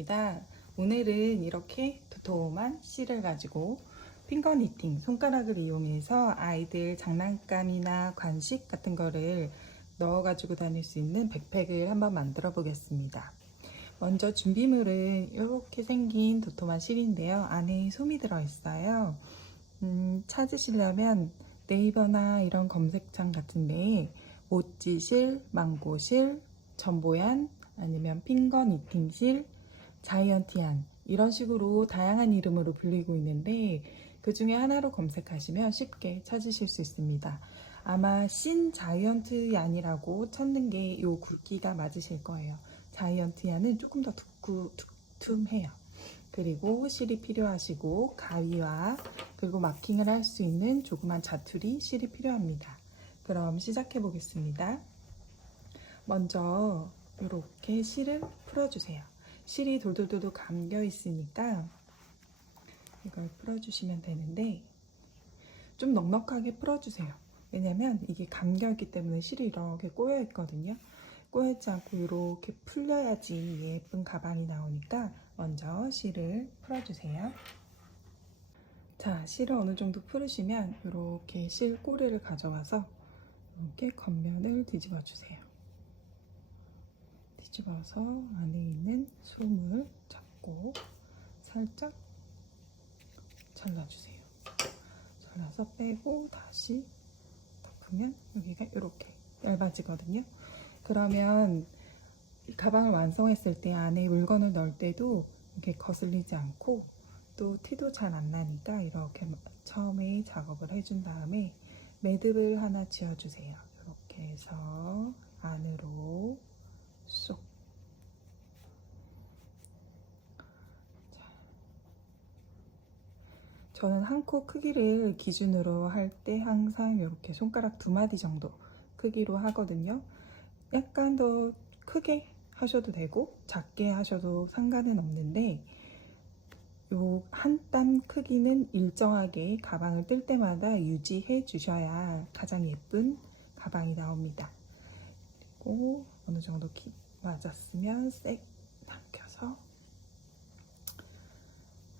반갑습니다. 오늘은 이렇게 도톰한 실을 가지고 핑거 니팅, 손가락을 이용해서 아이들 장난감이나 간식 같은 거를 넣어 가지고 다닐 수 있는 백팩을 한번 만들어 보겠습니다. 먼저 준비물은 이렇게 생긴 도톰한 실인데요. 안에 솜이 들어 있어요. 찾으시려면 네이버나 이런 검색창 같은데 모찌실, 망고실, 전보얀, 아니면 핑거 니팅실, 자이언티안 이런 식으로 다양한 이름으로 불리고 있는데 그 중에 하나로 검색하시면 쉽게 찾으실 수 있습니다. 아마 신 자이언트얀이라고 찾는 게 이 굵기가 맞으실 거예요. 자이언트얀은 조금 더 두툼해요. 그리고 실이 필요하시고 가위와 그리고 마킹을 할 수 있는 조그만 자투리 실이 필요합니다. 그럼 시작해 보겠습니다. 먼저 이렇게 실을 풀어주세요. 실이 돌돌돌 감겨 있으니까 이걸 풀어주시면 되는데 좀 넉넉하게 풀어주세요. 왜냐면 이게 감겨 있기 때문에 실이 이렇게 꼬여 있거든요. 꼬여 있지 않고 이렇게 풀려야지 예쁜 가방이 나오니까 먼저 실을 풀어주세요. 자, 실을 어느 정도 풀으시면 이렇게 실 꼬리를 가져와서 이렇게 겉면을 뒤집어 주세요. 뒤집어서 안에 있는 솜을 잡고 살짝 잘라주세요. 잘라서 빼고 다시 덮으면 여기가 이렇게 얇아지거든요. 그러면 이 가방을 완성했을 때 안에 물건을 넣을 때도 이렇게 거슬리지 않고 또 티도 잘 안 나니까 이렇게 처음에 작업을 해준 다음에 매듭을 하나 지어주세요. 이렇게 해서 안으로 쏙. 저는 한 코 크기를 기준으로 할 때 항상 이렇게 손가락 2마디 정도 크기로 하거든요. 약간 더 크게 하셔도 되고 작게 하셔도 상관은 없는데 요 한 땀 크기는 일정하게 가방을 뜰 때마다 유지해 주셔야 가장 예쁜 가방이 나옵니다. 그리고 어느 정도 맞았으면 색 당겨서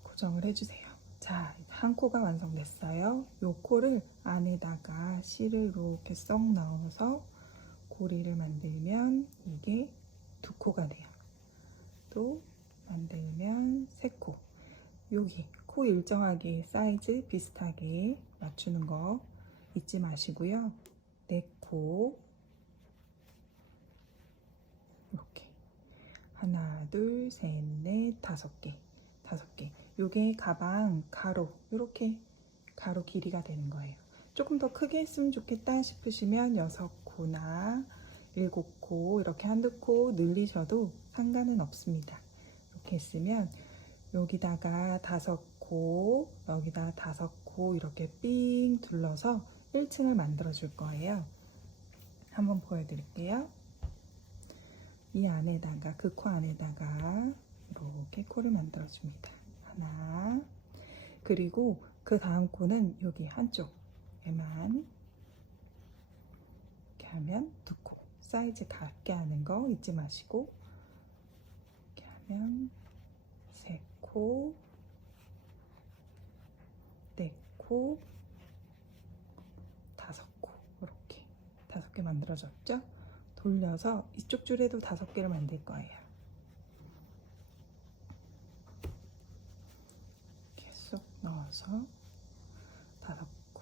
고정을 해주세요. 자, 한 코가 완성됐어요. 요 코를 안에다가 실을 이렇게 쏙 넣어서 고리를 만들면 이게 2코가 돼요. 또 만들면 3코. 여기 코 일정하게 사이즈 비슷하게 맞추는 거 잊지 마시고요. 4코 이렇게 하나, 둘, 셋, 넷, 5개. 5개. 요게 가방 가로 이렇게 가로 길이가 되는 거예요. 조금 더 크게 했으면 좋겠다 싶으시면 6코나 7코 이렇게 한두 코 늘리셔도 상관은 없습니다. 이렇게 했으면 여기다가 5코, 여기다 5코 이렇게 삥 둘러서 1층을 만들어 줄 거예요. 한번 보여드릴게요. 이 안에다가 그 코 안에다가 이렇게 코를 만들어 줍니다. 하나. 그리고 그 다음 코는 여기 한쪽에만 이렇게 하면 2코. 사이즈 같게 하는 거 잊지 마시고 이렇게 하면 3코, 4코, 5코 이렇게 5개 만들어졌죠? 돌려서 이쪽 줄에도 5개를 만들 거예요. 이렇게 쏙 넣어서 5코.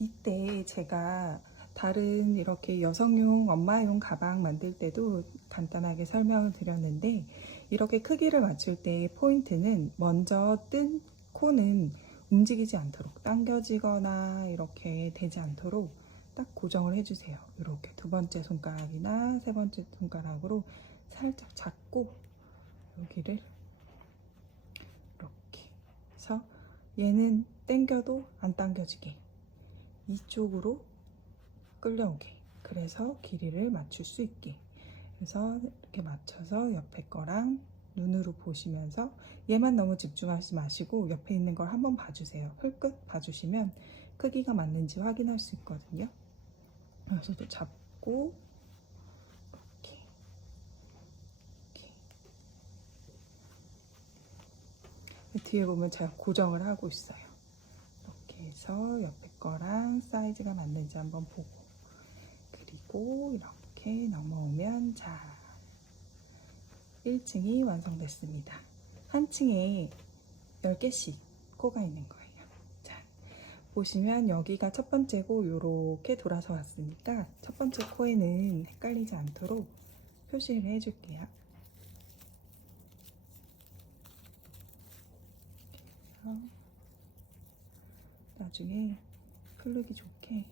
이때 제가 다른 이렇게 여성용 엄마용 가방 만들 때도 간단하게 설명을 드렸는데 이렇게 크기를 맞출 때 포인트는 먼저 뜬 코는 움직이지 않도록 당겨지거나 이렇게 되지 않도록 딱 고정을 해주세요. 이렇게 2번째 손가락이나 3번째 손가락으로 살짝 잡고 여기를 이렇게 해서 얘는 당겨도 안 당겨지게 이쪽으로 끌려오게, 그래서 길이를 맞출 수 있게. 그래서 이렇게 맞춰서 옆에 거랑 눈으로 보시면서 얘만 너무 집중하지 마시고 옆에 있는 걸 한번 봐주세요. 흘끗 봐주시면 크기가 맞는지 확인할 수 있거든요. 그래서 또 잡고 이렇게 뒤에 보면 제가 고정을 하고 있어요. 이렇게 해서 옆에 거랑 사이즈가 맞는지 한번 보고, 그리고 이렇게 넘어오면 자, 1층이 완성됐습니다. 한 층에 10개씩 코가 있는 거예요. 자, 보시면 여기가 첫 번째고 이렇게 돌아서 왔으니까 첫 번째 코에는 헷갈리지 않도록 표시를 해줄게요. 나중에 풀르기 좋게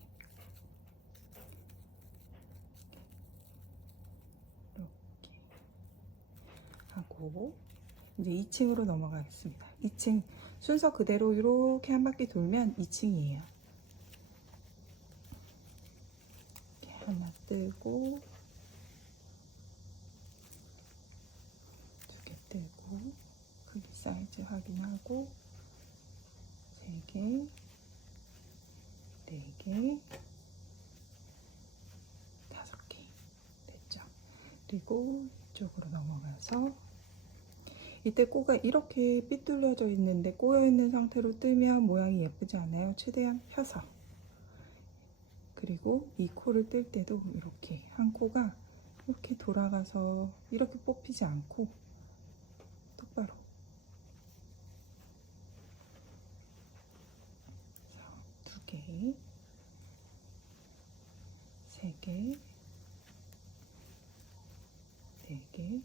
이렇게 하고 이제 2층으로 넘어가겠습니다. 2층 순서 그대로 이렇게 한 바퀴 돌면 2층이에요. 이렇게 하나 뜨고, 두 개 뜨고, 크기 사이즈 확인하고, 3개, 4개, 5개 됐죠. 그리고 이쪽으로 넘어가서 이때 꼬가 이렇게 삐뚤려져 있는데 꼬여있는 상태로 뜨면 모양이 예쁘지 않아요? 최대한 펴서. 그리고 이 코를 뜰 때도 이렇게 한 코가 이렇게 돌아가서 이렇게 뽑히지 않고 똑바로. 두 개, 3개, 4개,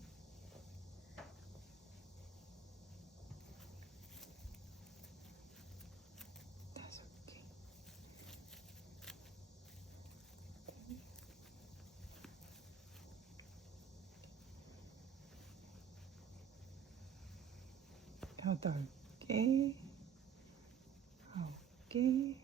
5개, 8개, 9개.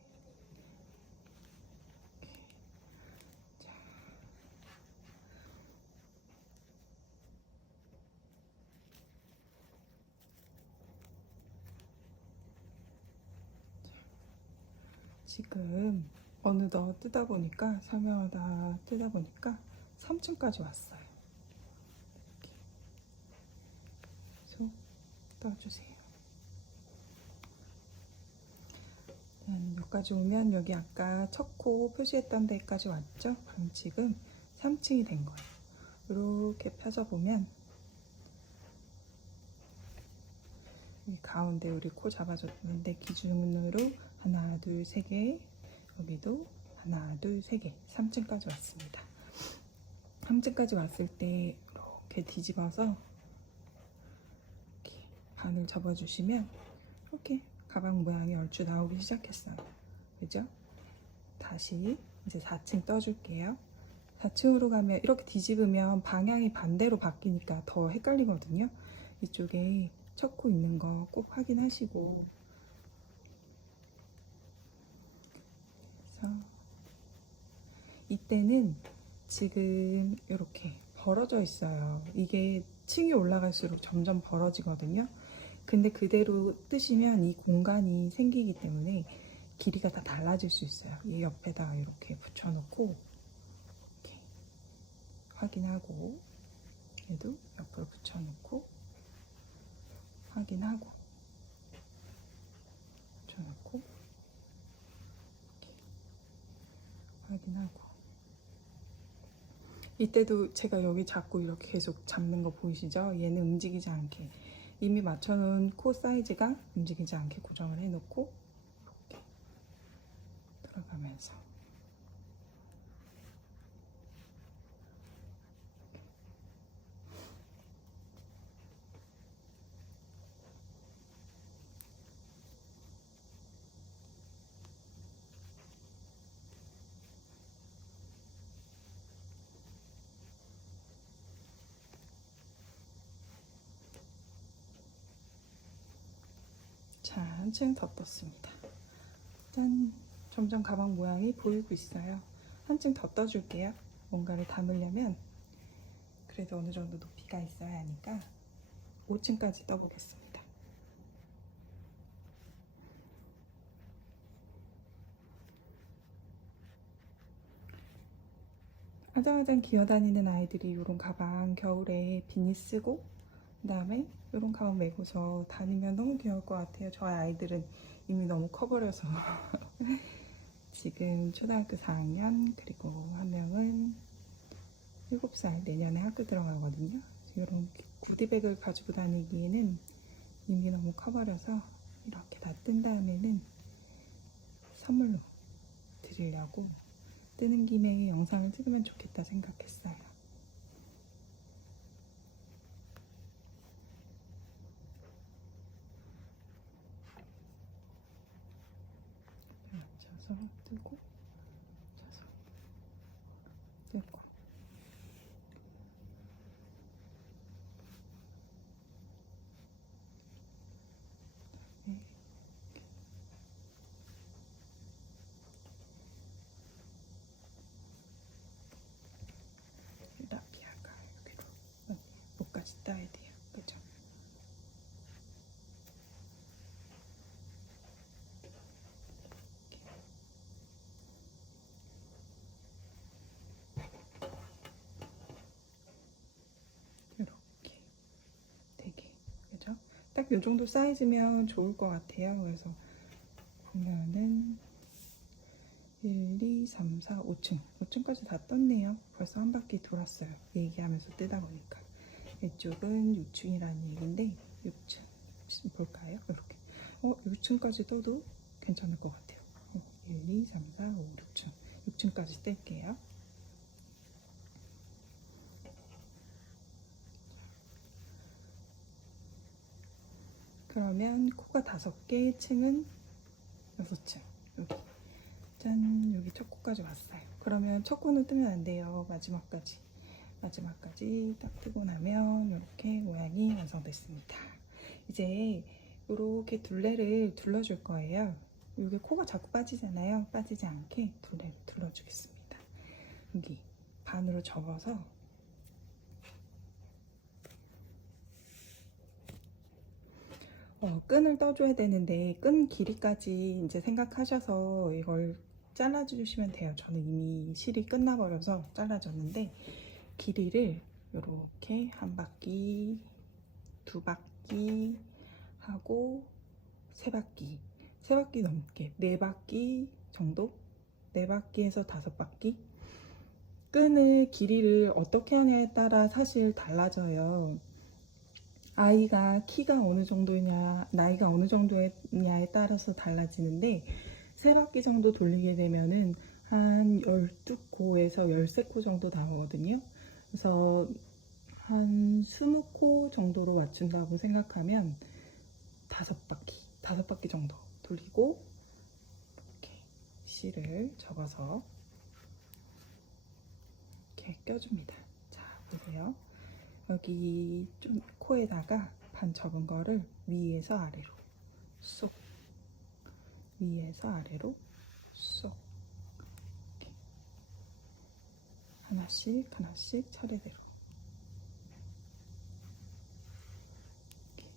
지금 어느덧 뜨다 보니까 설명하다 뜨다 보니까 3층까지 왔어요. 이렇게 쏙 떠주세요. 여기까지 오면 여기 아까 첫 코 표시했던 데까지 왔죠? 그럼 지금 3층이 된 거예요. 이렇게 펴서 보면 이 가운데 우리 코 잡아줬는데 기준으로 하나, 둘, 세 개, 여기도 하나, 둘, 세 개, 3층까지 왔습니다. 3층까지 왔을 때 이렇게 뒤집어서 이렇게 반을 접어주시면 이렇게 가방 모양이 얼추 나오기 시작했어요. 그죠? 다시 이제 4층 떠줄게요. 4층으로 가면 이렇게 뒤집으면 방향이 반대로 바뀌니까 더 헷갈리거든요. 이쪽에 첫 코 있는 거 꼭 확인하시고, 그래서 이때는 지금 이렇게 벌어져 있어요. 이게 층이 올라갈수록 점점 벌어지거든요. 근데 그대로 뜨시면 이 공간이 생기기 때문에 길이가 다 달라질 수 있어요. 이 옆에다가 이렇게 붙여놓고 이렇게 확인하고, 얘도 옆으로 붙여놓고 확인하고, 붙여놓고 이렇게 확인하고. 이때도 제가 여기 잡고 이렇게 계속 잡는 거 보이시죠? 얘는 움직이지 않게 이미 맞춰놓은 코 사이즈가 움직이지 않게 고정을 해놓고 이렇게 들어가면서 자, 한층 더 떴습니다. 짠! 점점 가방 모양이 보이고 있어요. 한층 더 떠줄게요. 뭔가를 담으려면 그래도 어느 정도 높이가 있어야 하니까 5층까지 떠보겠습니다. 아장아장 기어다니는 아이들이 이런 가방 겨울에 비니 쓰고 그다음에 이런 가방 메고서 다니면 너무 귀여울 것 같아요. 저희 아이들은 이미 너무 커버려서 지금 초등학교 4학년, 그리고 한 명은 7살, 내년에 학교 들어가거든요. 이런 구디백을 가지고 다니기에는 이미 너무 커버려서 이렇게 다 뜬 다음에는 선물로 드리려고 뜨는 김에 영상을 찍으면 좋겠다 생각했어요. 맞춰서 뜨고, 맞춰서 뜨고. 네. 이렇게 할까요? 여기로. 목까지 따야 돼요. 그죠? 이렇게 되게, 그죠? 딱 요 정도 사이즈면 좋을 것 같아요. 그래서 보면은 1, 2, 3, 4, 5층. 5층까지 다 떴네요. 벌써 한 바퀴 돌았어요. 얘기하면서 뜨다 보니까. 이쪽은 6층이라는 얘기인데 6층 볼까요? 이렇게 6층까지 떠도 괜찮을 것 같아요. 1, 2, 3, 4, 5, 6층 6층까지 뗄게요. 그러면 코가 5개, 층은 6층. 여기 짠, 여기 첫 코까지 왔어요. 그러면 첫 코는 뜨면 안 돼요. 마지막까지 딱 뜨고 나면 이렇게 모양이 완성됐습니다. 이제 이렇게 둘레를 둘러줄 거예요. 여기 코가 자꾸 빠지잖아요. 빠지지 않게 둘레를 둘러주겠습니다. 여기 반으로 접어서 끈을 떠줘야 되는데 끈 길이까지 이제 생각하셔서 이걸 잘라주시면 돼요. 저는 이미 실이 끝나버려서 잘라줬는데 길이를 이렇게 한 바퀴, 두 바퀴 하고 세 바퀴 넘게, 네 바퀴 정도, 네 바퀴에서 다섯 바퀴. 끈의 길이를 어떻게 하냐에 따라 사실 달라져요. 아이가 키가 어느 정도냐, 나이가 어느 정도냐에 따라서 달라지는데 세 바퀴 정도 돌리게 되면은 한 12코에서 13코 정도 나오거든요. 그래서 한 20코 정도로 맞춘다고 생각하면 다섯 바퀴 정도 돌리고 이렇게 실을 접어서 이렇게 껴줍니다. 자, 보세요. 여기 좀 코에다가 반 접은 거를 위에서 아래로 쏙, 위에서 아래로 쏙, 이렇게 하나씩 차례대로 이렇게.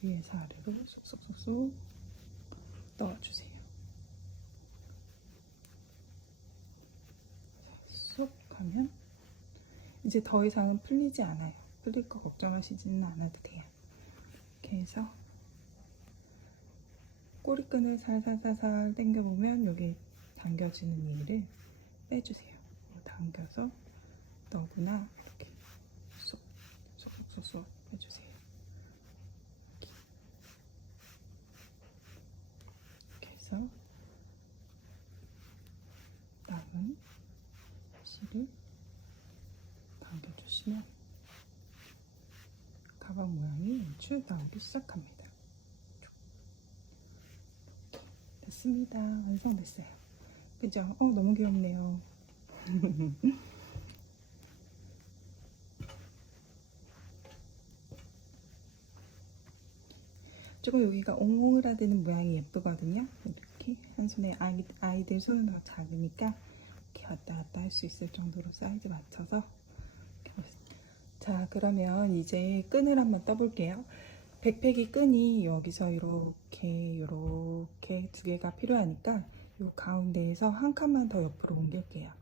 위에서 아래로 쏙쏙쏙쏙 넣어주세요. 쏙 하면 이제 더 이상은 풀리지 않아요. 풀릴 거 걱정하시지는 않아도 돼요. 이렇게 해서 꼬리끈을 살살살살 당겨보면 여기 당겨지는 위를 빼주세요. 당겨서 너구나 이렇게 쏙쏙쏙쏙 빼주세요. 이렇게 해서 남은 실을 당겨주시면 가방 모양이 쭉 나오기 시작합니다. 됐습니다. 완성됐어요. 그죠? 너무 귀엽네요. 조금 여기가 오므라드는 모양이 예쁘거든요. 이렇게 한 손에 아이들 손은 더 작으니까 이렇게 왔다 갔다 할 수 있을 정도로 사이즈 맞춰서. 자, 그러면 이제 끈을 한번 떠볼게요. 백팩이 끈이 여기서 이렇게 두 개가 필요하니까 요 가운데에서 한 칸만 더 옆으로 옮길게요.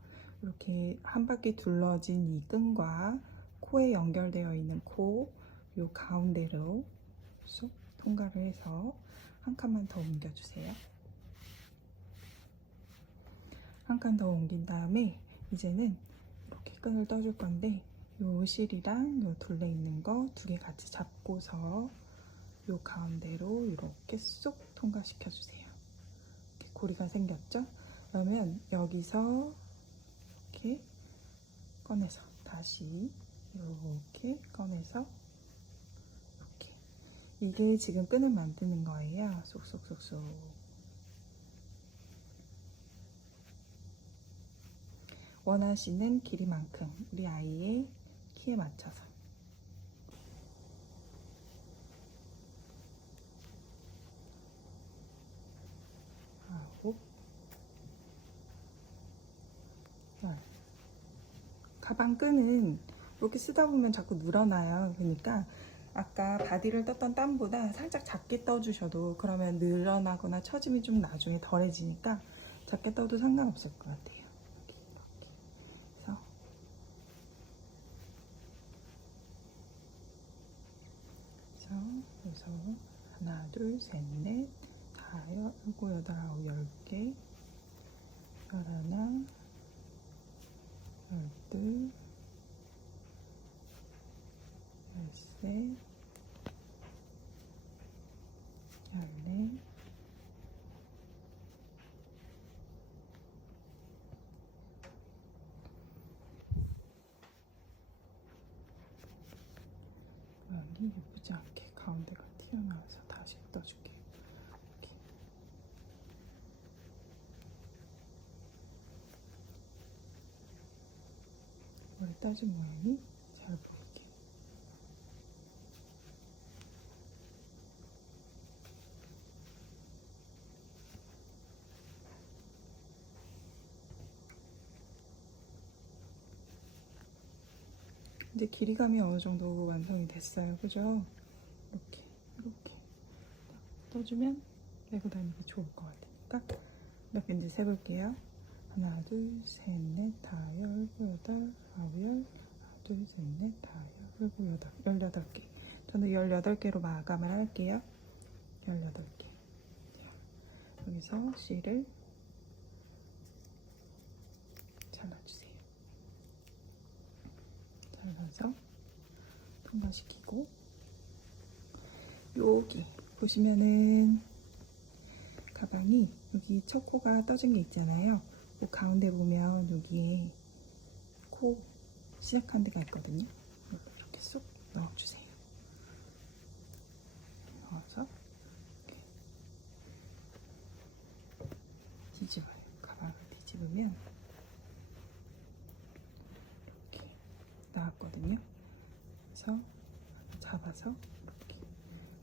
이렇게 한 바퀴 둘러진 이 끈과 코에 연결되어 있는 코, 요 가운데로 쏙 통과를 해서 한 칸만 더 옮겨주세요. 한 칸 더 옮긴 다음에 이제는 이렇게 끈을 떠줄 건데 요 실이랑 요 둘레 있는 거 두 개 같이 잡고서 요 가운데로 이렇게 쏙 통과시켜 주세요. 이렇게 고리가 생겼죠? 그러면 여기서 이렇게 꺼내서 다시 이렇게 꺼내서 이렇게, 이게 지금 끈을 만드는 거예요. 쏙쏙쏙쏙. 원하시는 길이만큼 우리 아이의 키에 맞춰서. 아홉, 열. 가방 끈은 이렇게 쓰다 보면 자꾸 늘어나요. 그러니까 아까 바디를 떴던 땀보다 살짝 작게 떠주셔도, 그러면 늘어나거나 처짐이 좀 나중에 덜해지니까 작게 떠도 상관없을 것 같아요. 이렇게 해서 그래서 하나, 둘, 셋, 넷, 다, 일곱, 여덟, 아홉, 10개, 11, 12, 13, 14, 여기 예쁘지 않게 가운데가 튀어나와서 다시 떠줄게요. 이렇게. 머리 따진 모양이 잘 보이게. 이제 길이감이 어느 정도 완성이 됐어요. 그죠? 이렇게 떠주면 메고 다니기 좋을 것 같으니까 몇 개인지 세볼게요. 하나, 둘, 셋, 넷, 다, 열고, 여덟, 아홉, 열. 하나, 둘, 셋, 넷, 다, 열고, 여덟, 18개. 저는 18개로 마감을 할게요. 18개. 여기서 실을 잘라주세요. 잘라서 통과시키고, 여기 보시면은 가방이 여기 첫 코가 떠진 게 있잖아요. 그 가운데 보면 여기에 코 시작한 데가 있거든요. 이렇게 쏙 넣어주세요. 넣어서 이렇게 뒤집어요. 가방을 뒤집으면 이렇게 나왔거든요. 그래서 잡아서 이렇게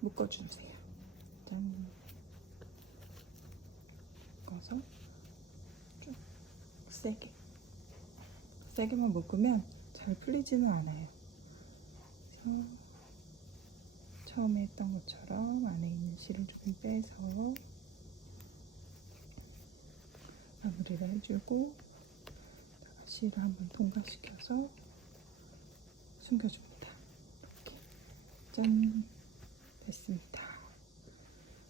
묶어주세요. 짠. 묶어서 쭉 세게만 묶으면 잘 풀리지는 않아요. 그래서 처음에 했던 것처럼 안에 있는 실을 조금 빼서 마무리를 해주고 실을 한번 통과시켜서 숨겨줍니다. 이렇게 짠, 됐습니다.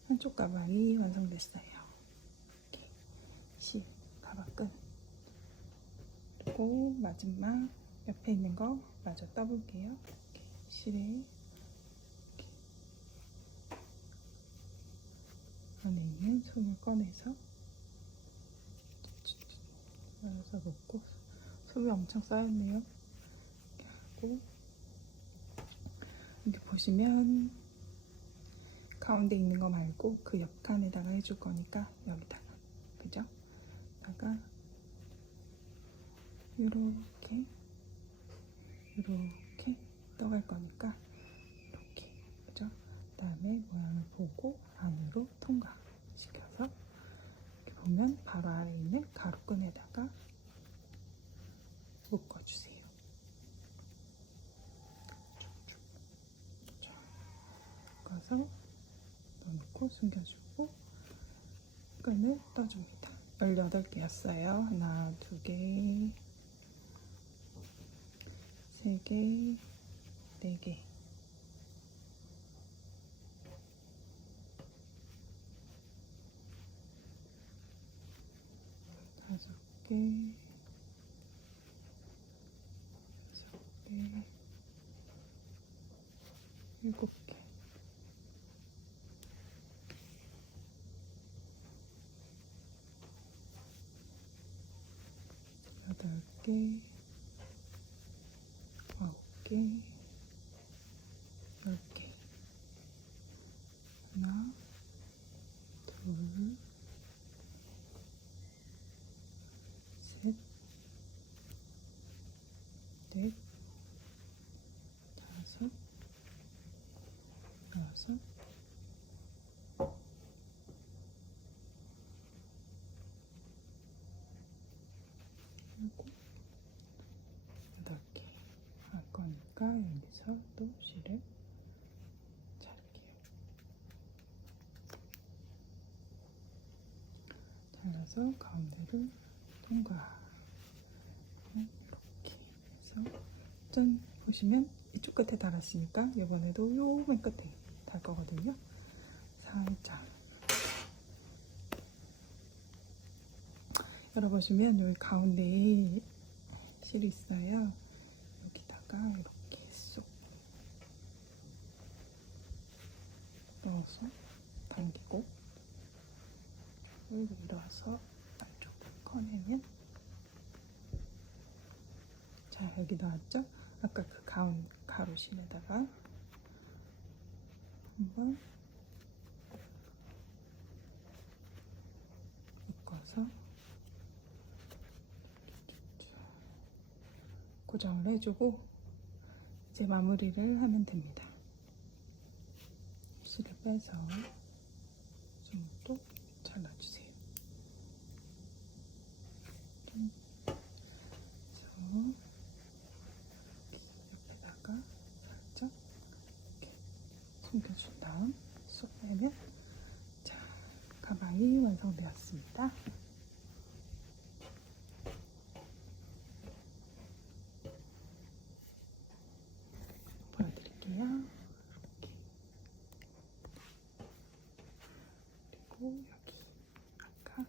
한쪽 가방이 완성됐어요. 이렇게 실, 가방끈, 그리고 마지막 옆에 있는 거 마저 떠볼게요. 이렇게 실에 이렇게 안에 있는 솜을 꺼내서 놓고, 솜이 엄청 쌓였네요. 이렇게 하고, 여기 보시면 가운데 있는 거 말고 그 옆 칸에다가 해줄 거니까 여기다가, 그죠? 다가 이렇게 떠갈 거니까 이렇게, 그죠? 그다음에 모양을 보고 안으로 통과시켜서 이렇게 보면 바로 아래 있는 가루끈에다가 묶어주세요. 쭉쭉 묶어서 넣어놓고 숨겨주고 끈을 떠줍니다. 18개였어요. 하나, 두 개, 세 개, 네 개. 다섯 개, 여섯 개, 일곱 개. 여덟 개, 아홉 개, 열 개. 하나, 둘, 셋, 넷, 다섯, 여섯, 일곱, 여덟 개. 할 거니까 여기서 또 실을 잘게요. 잘라서 가운데를 통과. 이렇게 해서 짠! 보시면 이쪽 끝에 달았으니까 이번에도 요 맨 끝에 달 거거든요. 살짝 열어보시면 여기 가운데에 실이 있어요. 여기다가 이렇게 쏙 넣어서 당기고 여기 밀어서 안쪽을 꺼내면, 자, 여기 나왔죠? 아까 그 가로심에다가 한번 묶어서 고정을 해주고 이제 마무리를 하면 됩니다. 실을 빼서 좀또 잘라주세요. 그래서 옆에다가 살짝 이렇게 숨겨준 다음 쏙 빼면, 자, 가방이 완성되었습니다. 보여드릴게요. 이렇게. 그리고 여기 아까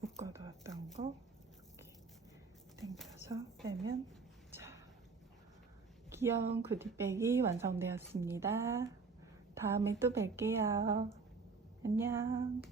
묶어두었던 거 이렇게 당겨서 빼면, 자, 귀여운 구디백이 완성되었습니다. 다음에 또 뵐게요. 안녕.